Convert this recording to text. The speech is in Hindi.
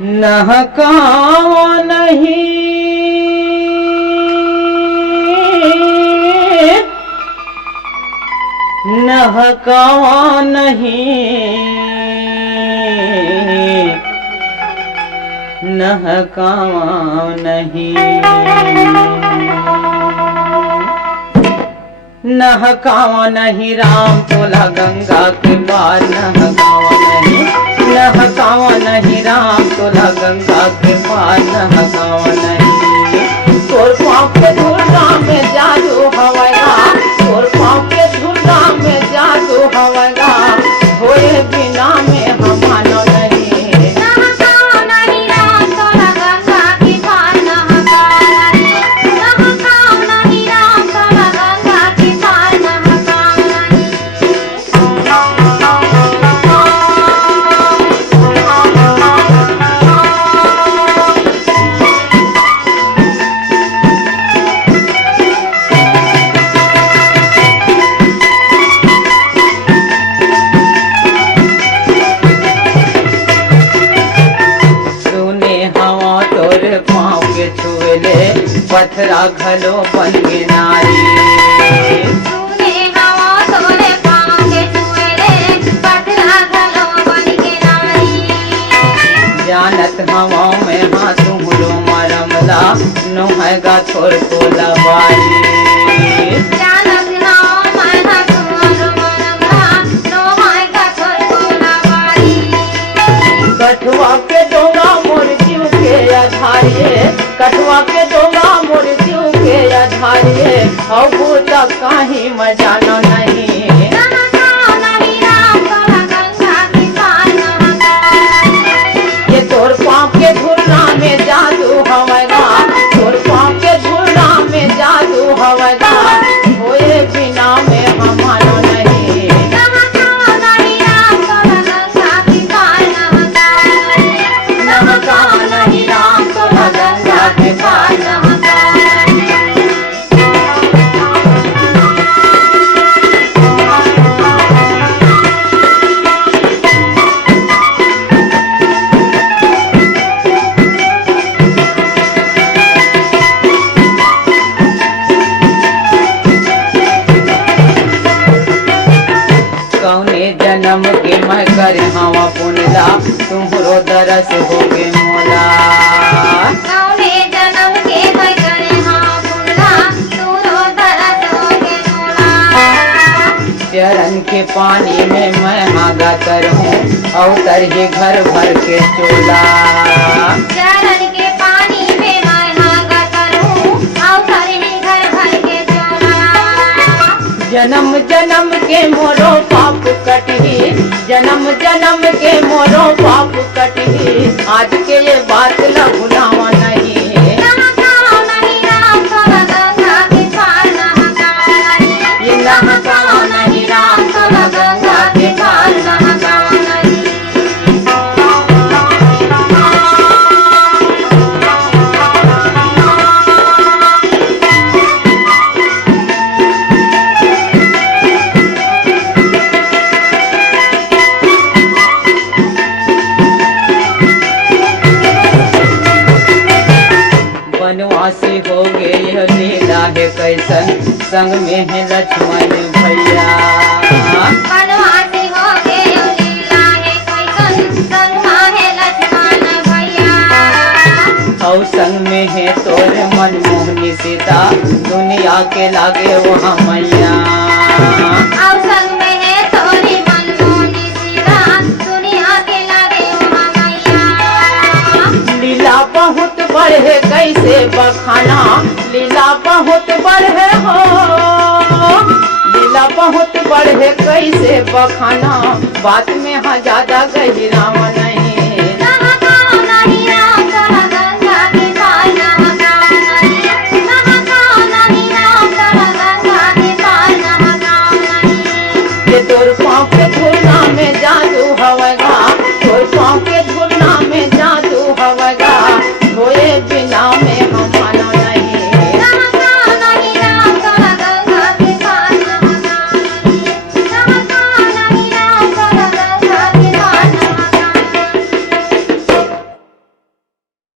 नहकावा नहीं नहकावा नहीं नहकावा नहीं नहकावा नहीं राम तोला गंगा के पार नहकावा नहीं नहकावा नहीं राम तोला गंगा के पार नहकावा नहीं तोर पाँव के धुला में जादू हवगा तोर पाँव के धुला में जादू हवगा होए बिना में हम मानो नहीं पथरा घलो बन के नारी तूने हवा तोरे पाँव के छुएले पथरा घलो बन के नारी जानत हवा में हाँ तुहरो मरमला नोहगा छोड़ को लबाई जानत हवा में हाँ तुहरो मरमला नोहगा छोड़ को लबाई कठवा के डोंगा मोर जीव के आधारिये कठवा के डोंगा मोर जीव के आधारिये अब तक कहीं मजानो नहीं ये तोर पाँव के धुला में जादू हवगा तोर पाँव के धुला में जादू हवगा होए बिना में हम मानो नहीं नहकावा नहीं राम तोला गंगा के पार जन्म के मैं कर हवा पुनला तुहरो दरस हो गे मोला कौने जन्म के मैं करे हाँ पुनला तुहरो दरस हो गे मोला चरण के पानी में मैं हागा तरहूँ अवतर ही घर भर के चोला चरण के पानी में मैं हागा तरहूँ अवतर ही घर भर के चोला जन्म जन्म के मोरो पाप कटही जन्म जन्म के मोरो पाप कटही आज के ये बात न भुलावा नहीं नहकावा नहीं राम तोला गंगा के पार नहकावा नहीं ये नहकावा नहीं राम तोला गंगा के पार नहकावा नहीं वनवासी हो गए यह लीला है कैसन संग में है लक्ष्मण भैया वनवासी हो गए लीला है कैसन संग में है लक्ष्मण भैया और संग में है तोरे मनमोहनी सीता दुनिया के लागे वहाँ मैया और संग में है तोरी मनमोहनी सीता दुनिया के लागे वहाँ मैया लीला बहुत बढ़े कैसे बखाना लीला बहुत बढ़े हो लीला बहुत बढ़े कैसे बखाना बात में हाँ ज्यादा गहिरावा नहीं